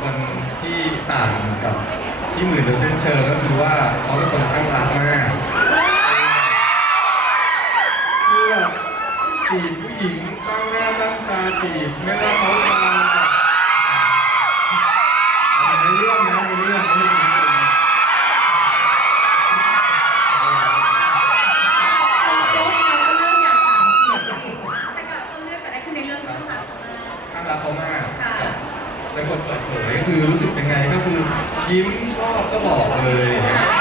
คนที่ต่างกับพี่หมื่นโดยเส้นเชิงก็คือว่าเขาเป็นคนข้างรักมากเพื่อจีบผู้หญิงตั้งหน้าตั้งตาจีบไม่ว่าเขาจะ ยิ้มชอบก็บอกเลย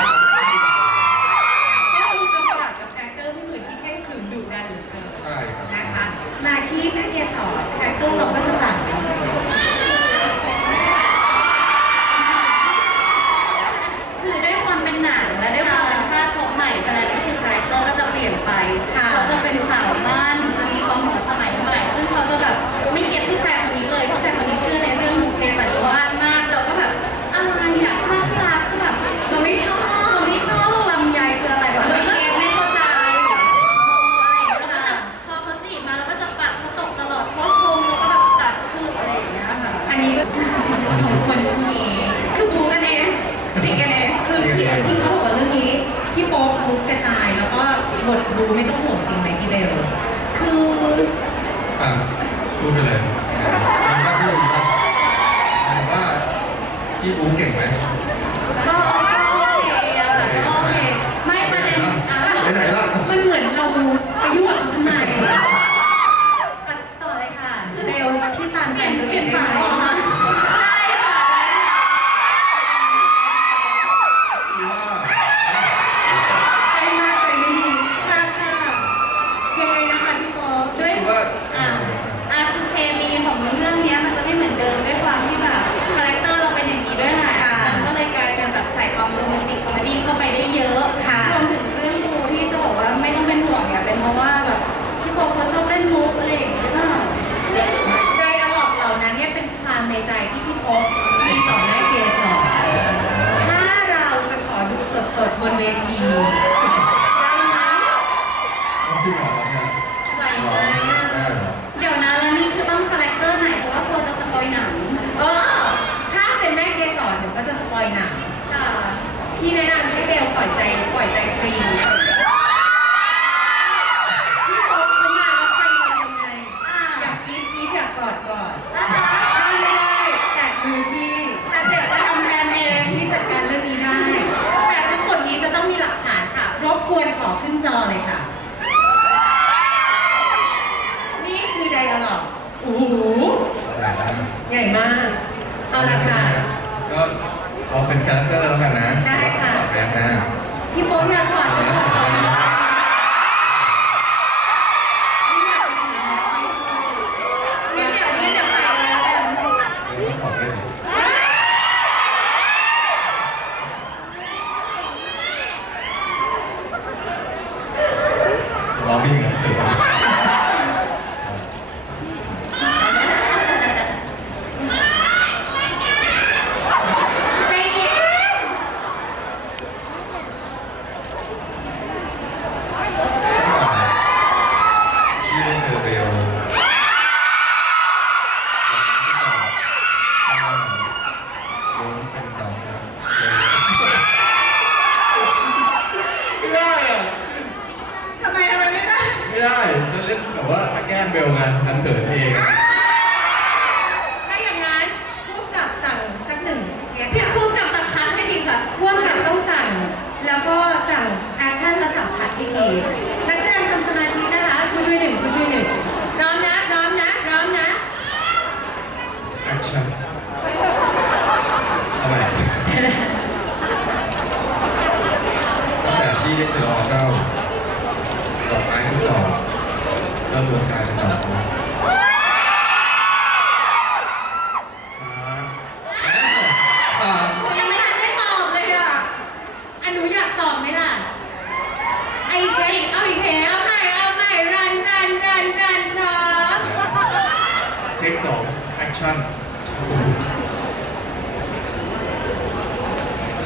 สองแอคชั่น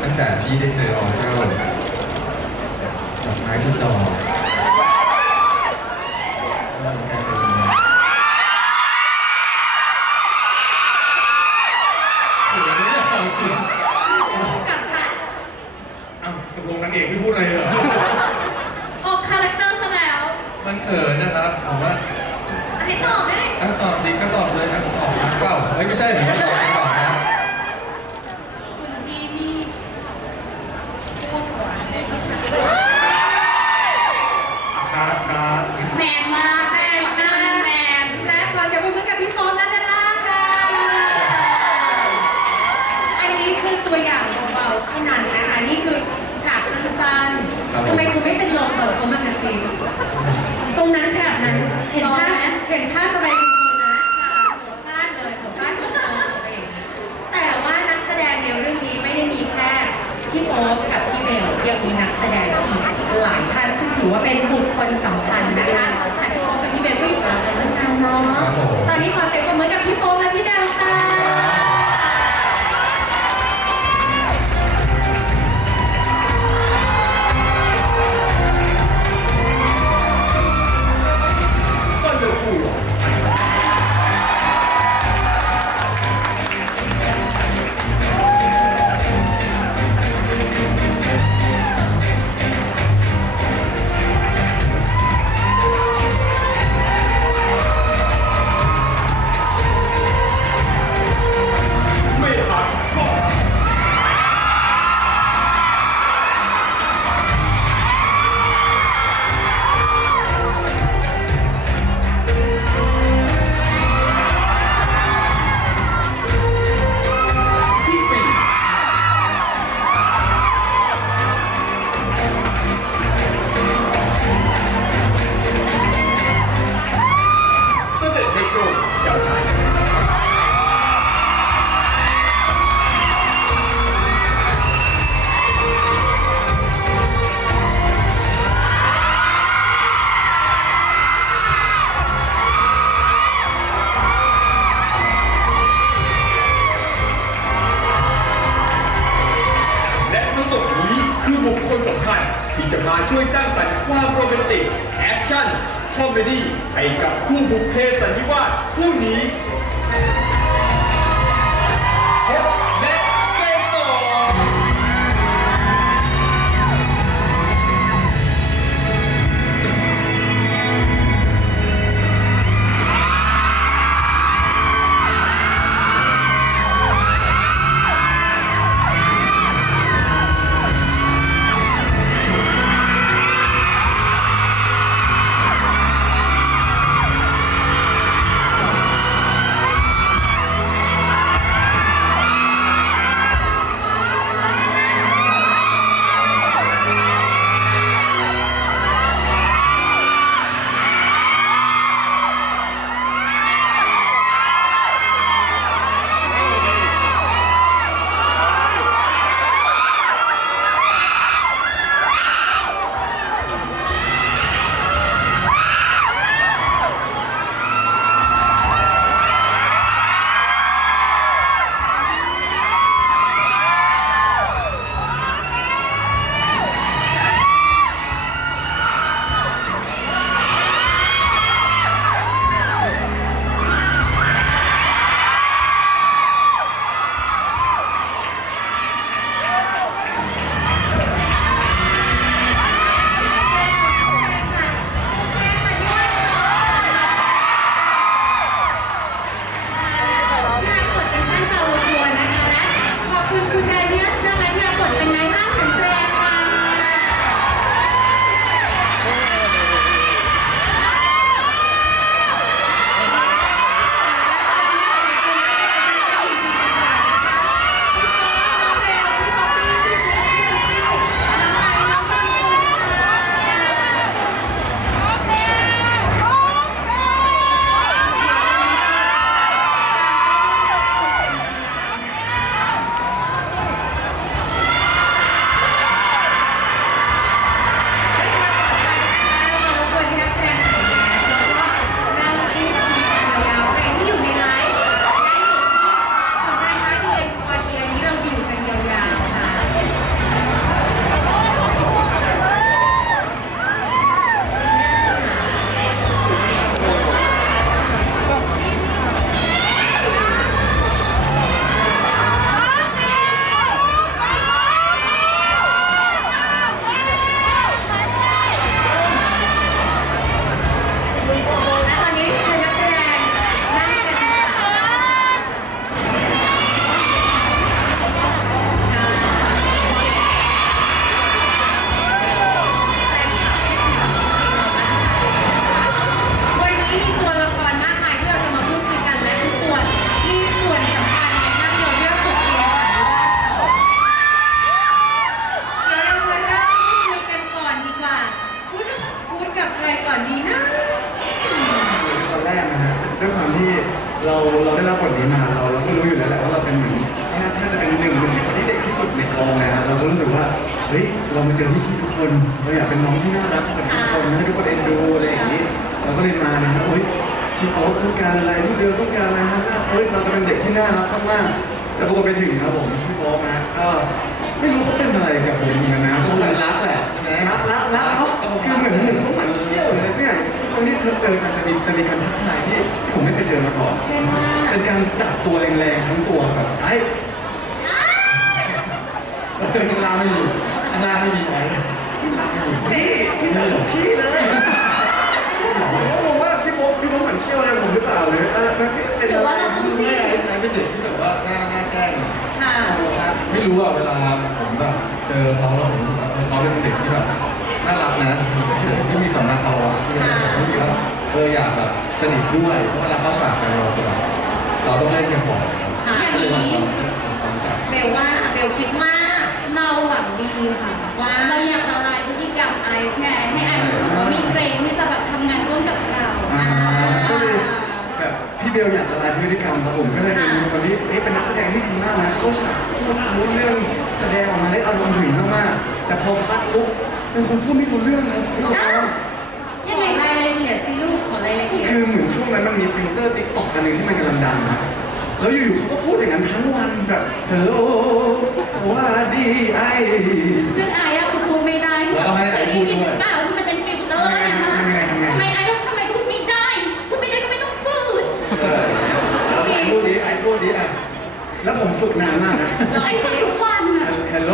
ตั้งแต่พี่ได้เจอออเจ้าดอกไม้ทุกดอก Sabi ko sa'yo. จะมาช่วยสร้างสรรค์ความโรแมนติกแอคชั่นคอมเมดี้ให้กับคู่บุกเพสันนิวาสคู่นี้ ผมพี่โป๊ปนะก็ไม่รู้เขาเป็นอะไรกับผมเหมือนกันนะเขาเขาเลเลยยรักแหละใช่ไหมรักรักรักเขาคือเหมือนเหมือนเขาหมั่นเขี้ยวเลยสักอย่างคนที่เธอเจอกันจะมีจะมีการทักทายที่ผมไม่เคยเจอมาก่อน เช่นว่าเป็นการจับตัวแรงๆทั้งตัวแบบไอ้ข้างล่างไม่มีข้างล่างไม่มีไหมข้างล่างไม่มีพี่พี่เจอทุกที่เลยผมก็งงว่าพี่โป๊ปพี่โป๊ปหมั่นเขี้ยวอะไรผมหรือเปล่าหรือเออมันเป็นหรือว่าเราต้องคือจีแม่บไอ้ไอ้เป็นเด็กที่แบบว่าหน้าหน้าแกล้งค่ะ ไม่รู้อะเวลาผมแบบเจอเขาแล้วผมรู้สึกว่าเออเขาเป็นเด็กที่แบบน่ารักนะที่มีสัมมาคารวะที่รู้สึกว่าเอออยากแบบสนิทด้วยเพราะเวลาเข้าฉากกันเราจะแบบเราต้องเล่นกันบ่อยค่ะอย่างเรียกว่านี้ความจับเบลว่าเบลคิดว่าเราหวังดีค่ะ ว่าเราอยากละลายพฤติกรรมไอซ์ไงให้ไอซ์รู้สึก พี่เบลอยากละลายพฤติกรรมครับผมก็เลยเป็นคนที่เอ๊ะเป็นนักแสดงที่ดีมากนะเข้าฉากพูดรู้เรื่องแสดงออกมาได้อารมณ์ถึงมากๆแต่พอคัดปุ๊บเป็นคนพูดไม่รู้เรื่องครับไม่รู้อ้าวขอรายละเอียดสิลูกขอรายละเอียดคือเหมือนช่วงนั้นมันมีฟิลเตอร์ติ๊กต็อกอันหนึงที่มันกำลังดังนะแล้วอยู่ๆเขาก็พูดอย่างนั้นทั้งวันแบบฮัลโหลสวัสดีไอซึ่งไอซ์อะคือพูดไม่ได้คือแบบเคยได้ยินหรือเปล่าที่มันเป็นฟิลเตอร์นะคะทำไงทำไงทำไมไอซ์ทำไมพูดไม่ได้ พูดไม่ได้ก็ไม่ต้องฝืน เออแล้วไอ้พูดดิไอ้พูดดิอะ แล้วผมฝึกนานมากนะ ไอซ์ฝึกทุกวันอะฮัลโหล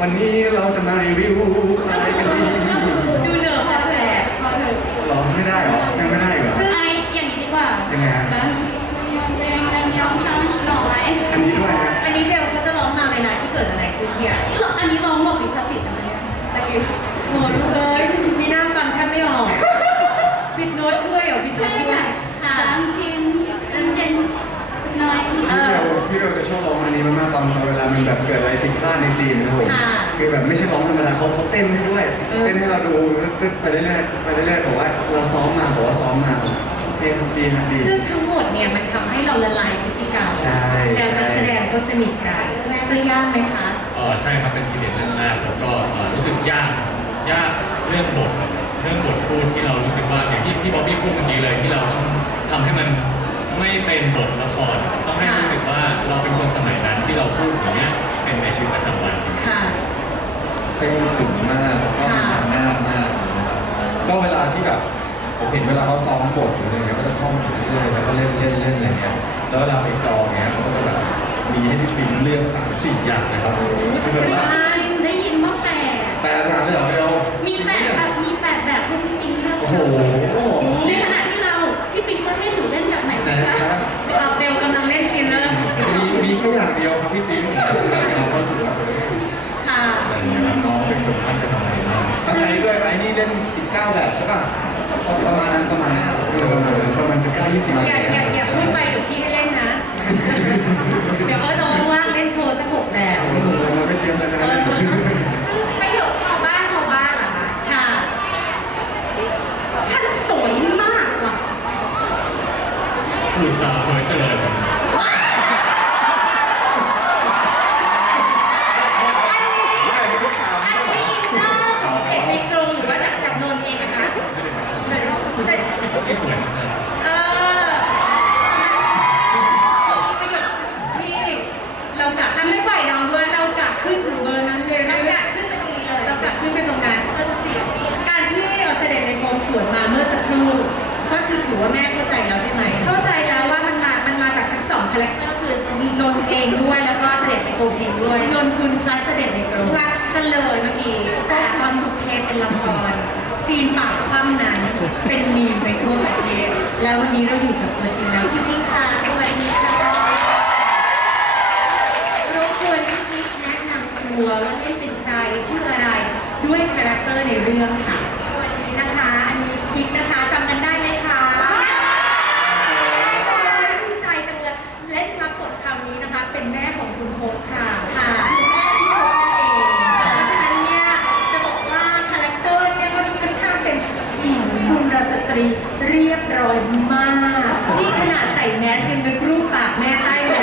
วันนี้เราจะมารีวิวก็อะไรคือกันดีก็คือดูเหนือพอเถอะพอเถอะหรอไม่ได้เหรอยังไม่ได้เหรอ ไอซ์อย่างนี้ดีกว่ายังไงฮะบางทีเธอยอมใจแรงยอมช้อนหน่อยอันนี้ด้วยนะอันนี้เบลเขาจะร้องมาเวลาที่เกิดอะไรขึ้นเนี่ยอันนี้ร้องหลบลิขสิทธิ์นะคะเนี่ยตะกี้โหลูกเอ้ยมีหน้าฟังแทบไม่ออกปิดโน้ตช่วยเหรอพี่โน้ ใช่ ตช่วย ค่ะ ค่ะ บางทีฉันเย็นสักหน่อย เอ พี่เบ อ ลพี่เบลจะ ชอบร้องอันนี้มากๆตอนตอนเวลามันแบบเกิดอะไรผิดพลาดในซีนนะครับผมค่ะคือแบบไม่ใช่ร้องธรรมดาเขาเขาเต้นให้ด้วยเออ เต้นให้เราดูไปเรื่อยๆไปเรื่อยๆบอกว่าเราซ้อมมาบอกว่าซ้อมมาโอเคครับดีครับดี ซึ่งทั้งหมดเนี่ยมันทำให้เราละลายพฤติกรรมใช่ แล้วนักแสดงก็สนิทกันแรกก็ยากไหมคะเออใช่ครับเป็นพีเรียดเรื่องแรกผมก็เอ่อรู้สึกยากครับยากเรื่องบทเรื่องบทพูดที่เรารู้สึกว่าอย่างที่พี่บ๊อบบี้พูดเมื่อกี้เลยที่เราต้องทำให้มัน ไม่เป็นบทละครต้องให้ค่ะรู้สึกว่าเราเป็นคนสมัยนั้นที่เราพูดอย่างเงี้ยเป็นในชีวิตประจำวันค่ะ เคร่งขรึมมากแล้วก็มีทางหน้ามากนะครับก็เวลาที่แบบผมเห็นเวลาเขาซ้อมบทหรืออะไรเงี้ยก็จะท่องไปเรื่อยๆแล้วก็เล่นเล่นเล่นอะไรเงี้ยแล้วเวลาไปจองเงี้ยเขาก็จะแบบมีให้พี่ปิงเลือกสามสี่อย่างนะครับคือแบบไม่ว่าใช่ได้ยินว่าแปดแปลทางเลยเหรอเบล เล่น 19 แบบใช่ป่ะประมาณประมาณเออประมาณสิบเก้ายี่สิบอย่าอย่าอย่าพูดไปเดี๋ยวพี่ให้เล่นนะ เดี๋ยวเออเราว่างๆเล่นโชว์สักหกแบบส่งเลยมาไม่เตรียมเลยนะประโยคชาวบ้านชาวบ้านเหรอคะค่ะ ฉันสวยมากว่ะพูดจาเพ้อเจริญ อันนี้อินเนอร์ของเด็กในกรงหรือว่าจากจากนนท์เองอะคะแต่แต่ ที่สวยมาก เออ ประโยค นี่เรากะ ทำให้ปล่อยน้องด้วย เรากะขึ้นถึงเบอร์นั้นเลย เรา นะ อยากขึ้นไปตรงนี้เลย เรากะขึ้นไปตรงนั้น เออเสียง การที่เราเสด็จในกรมสวนมาเมื่อสักครู่ ก็คือถือว่าแม่เข้าใจแล้วใช่ไหม เข้าใจแล้วว่ามันมา มันมาจากทั้งสองคาแรคเตอร์คือนนท์เองด้วยแล้วก็เสด็จในกรง เองด้วยนนคุณพลัสเสด็จในกรมคลาสกันเลยเมื่อกี้แต่ตอนบุกเพเป็นละครซีนปากคว่ำนั้นเป็นมีมไปทั่วประเทศแล้ววันนี้เราอยู่กับตัวจริงแล้วพี่ปิ๊กค่ะสวัสดีค่ะรบกวนพี่ปิ๊กแนะนำตัวว่าเล่นเป็นใครชื่ออะไรด้วยคาแรคเตอร์ในเรื่องค่ะ ตรีเรียบร้อยมาก นี่ขนาดใส่แมสยังนึกรูปปากแม่ได้แม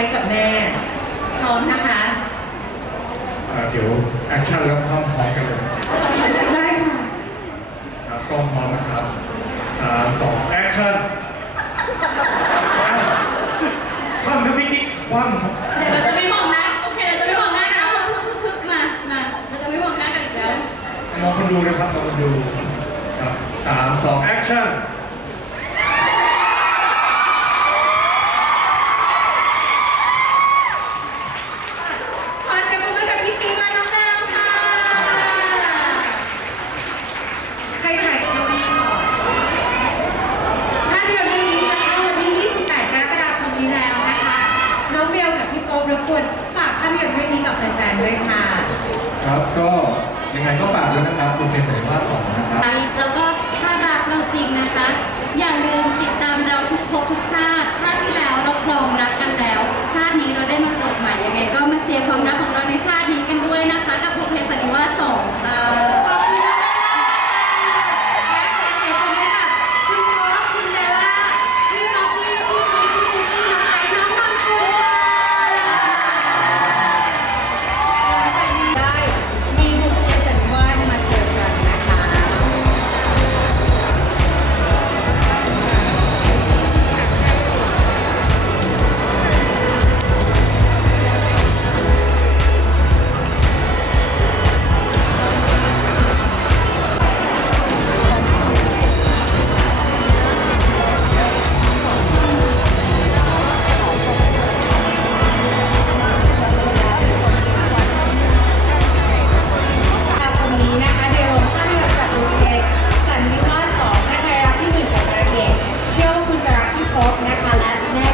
ว้กับแม่ พร้อมนะคะเดี๋ยวแอคชั่นแล้วพร้อมพร้อมกันเลยได้ค่ะคกล้องพร้อมนะครับสามสองแอคชั่นคว่ำครับพี่กิ๊กคว่ำครับแต่เราจะไม่มองหน้าโอเคเราจะไม่มองหน้ากันเราพึ่งพึ่งมามาเราจะไม่มองหน้ากันอีกแล้วมองคนดูนะครับมองคนดูสามสองแอคชั่น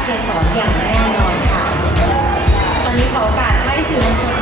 เกสรอย่างแน่นอนค่ะ ตอนนี้ขอโอกาสให้สื่อมวลชน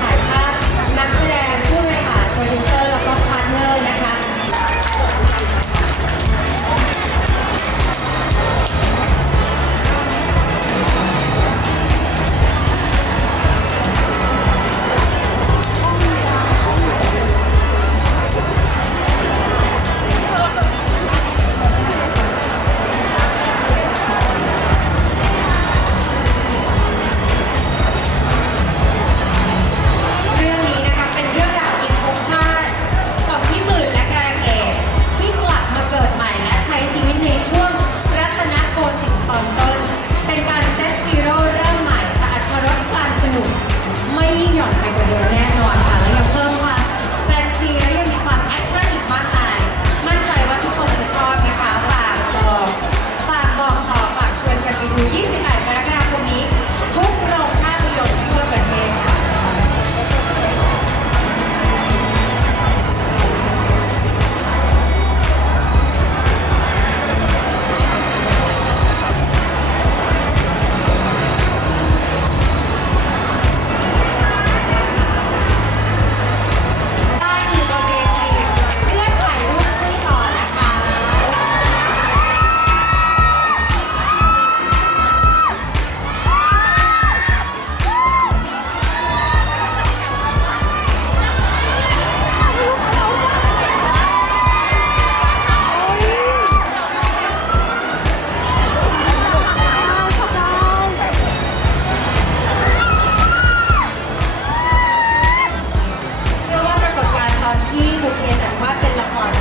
ว่าเป็นละคร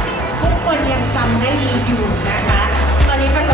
ทุกคนยังจำได้ดีอยู่นะคะ ตอนนี้ปรากฏ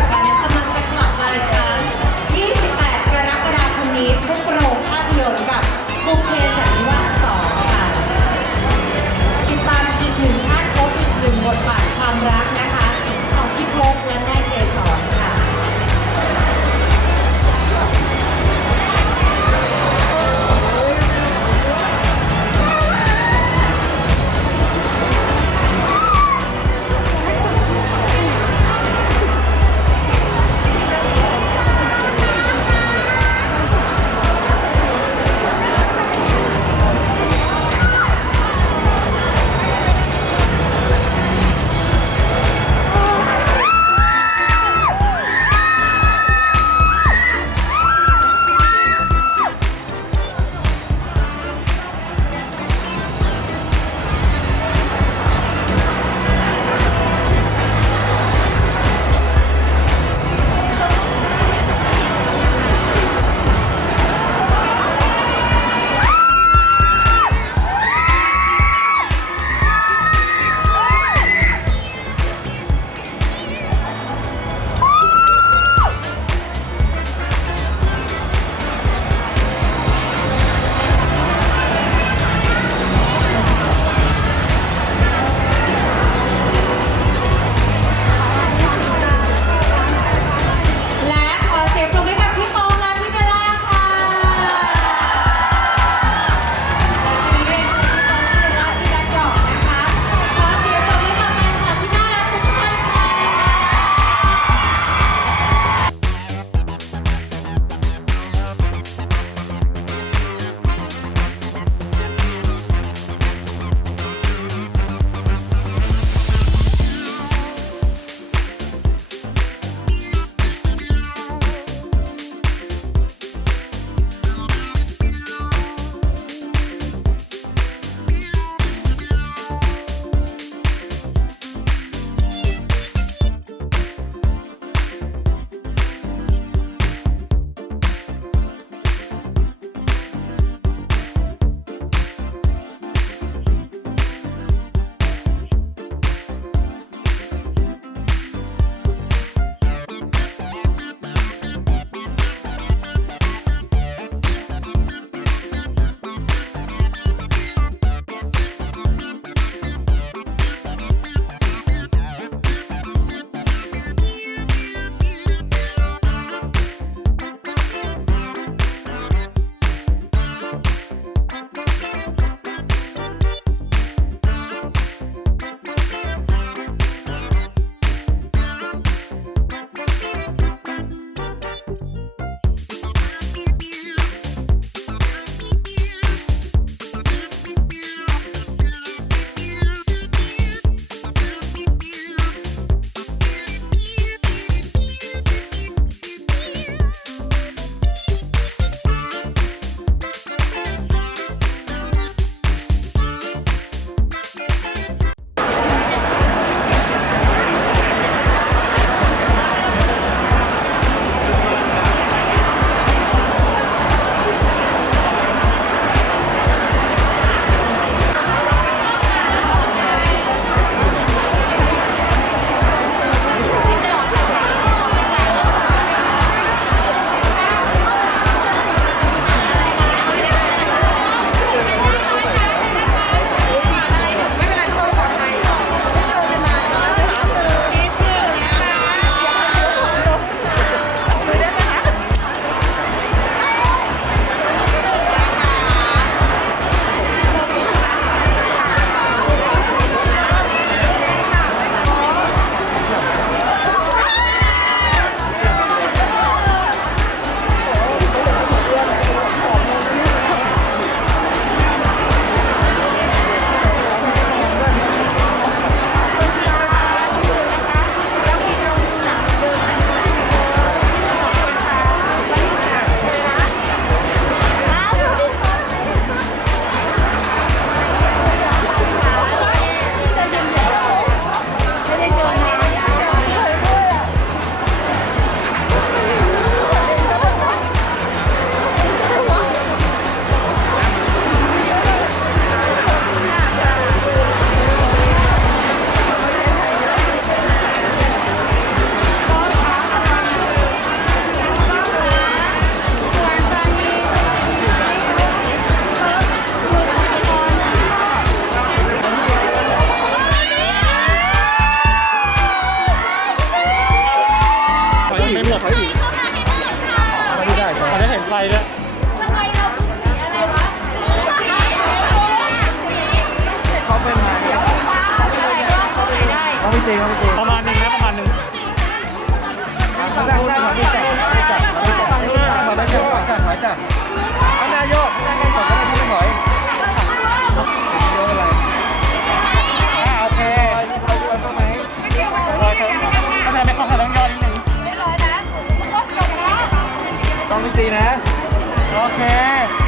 พี่เจครับพี่เประมาณหนึ่งนะประมาณหนึ่งต้องดีนะ โอเค